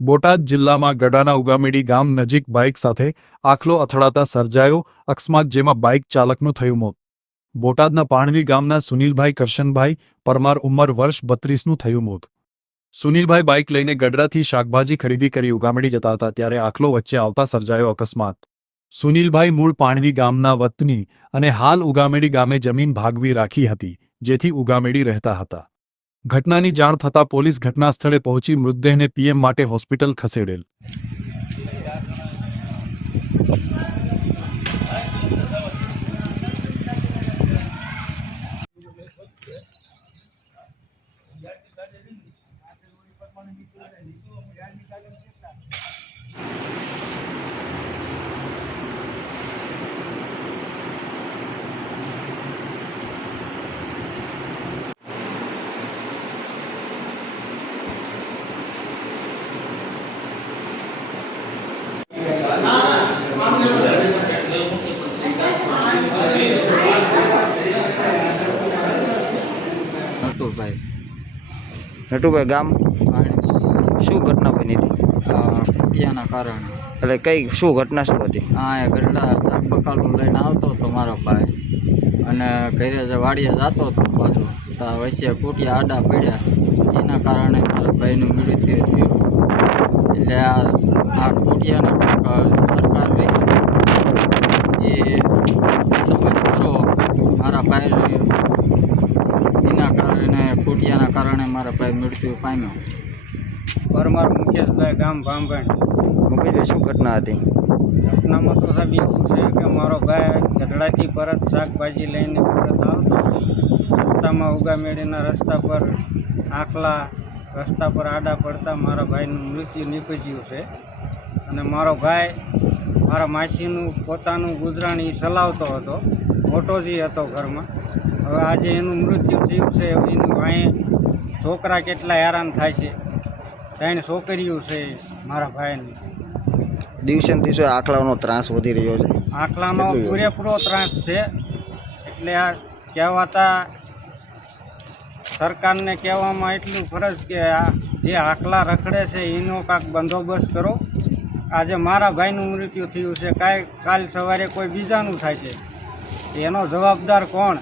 બોટાદ જિલ્લામાં ગડાના ઉગામેડી ગામ નજીક બાઇક સાથે આખલો અથડાતા સર્જાયો અકસ્માત, જેમાં બાઇક ચાલકનું થયું મોત। બોટાદના પાણવી ગામના સુનિલભાઈ કરશનભાઈ પરમાર ઉંમર વર્ષ 32નું થયું મોત। સુનિલભાઈ બાઇક લઈને ગડડાથી શાકભાજી ખરીદી કરી ઉગામેડી જતા હતા, ત્યારે આખલો વચ્ચે આવતા સર્જાયો અકસ્માત। સુનિલભાઈ મૂળ પાણવી ગામના વતની અને હાલ ઉગામેડી ગામે જમીન ભાગવી રાખી હતી, જેથી ઉગામેડી રહેતા હતા। ઘટનાની જાણ થતાં પોલીસ ઘટના સ્થળે પહોંચી મૃતદેહને પીએમ માટે હોસ્પિટલ ખસેડેલ। નટુભાઈ ગામ શું ઘટના બની હતી? કુટિયાના કારણે એટલે કઈ શું ઘટના શું હતી? હા, ગરડા ચાક બકાલું લઈને આવતો હતો મારો ભાઈ, અને ઘરે જે વાડીએ જતો હતો પાછો, તો વચ્ચે કુટિયા આડા પડ્યા, એના કારણે મારા ભાઈનું મૃત્યુ થયું। એટલે આ કુટિયાને સરકાર એ તપાસ કરો મારા ભાઈ, એના કારણે કુટિયાના કારણે મારા ભાઈ મૃત્યુ પામ્યો। પરમાર મુકેશભાઈ, ગામ ભાંભણ। મુકેશભાઈ શું ઘટના હતી? ઘટનામાં તો સાહેબ એવું છે કે મારો ભાઈ ગઢડાથી પરત શાકભાજી લઈને પરત આવતો, રસ્તામાં ઉગામેડીના રસ્તા પર આખલા રસ્તા પર આડા પડતા મારા ભાઈનું મૃત્યુ નીપજ્યું છે। અને મારો ભાઈ મારા માસીનું પોતાનું ગુજરાન એ ચલાવતો હતો, મોટો જ હતો ઘરમાં। હવે આજે એનું મૃત્યુ થયું છે, એનું અહીં છોકરા કેટલા હેરાન થાય છે, 3 છોકરીઓ છે મારા ભાઈની। દિવસે ને દિવસે આખલાનો ત્રાસ વધી રહ્યો છે। આખલાનો પૂરેપૂરો ત્રાસ છે, એટલે આ કહેવાતા સરકારને કહેવામાં એટલું ફરજ કે આ જે આખલા રખડે છે એનો કાંઈક બંદોબસ્ત કરો। આજે મારા ભાઈનું મૃત્યુ થયું છે, કાલ સવારે કોઈ બીજાનું થાય છે, એનો જવાબદાર કોણ?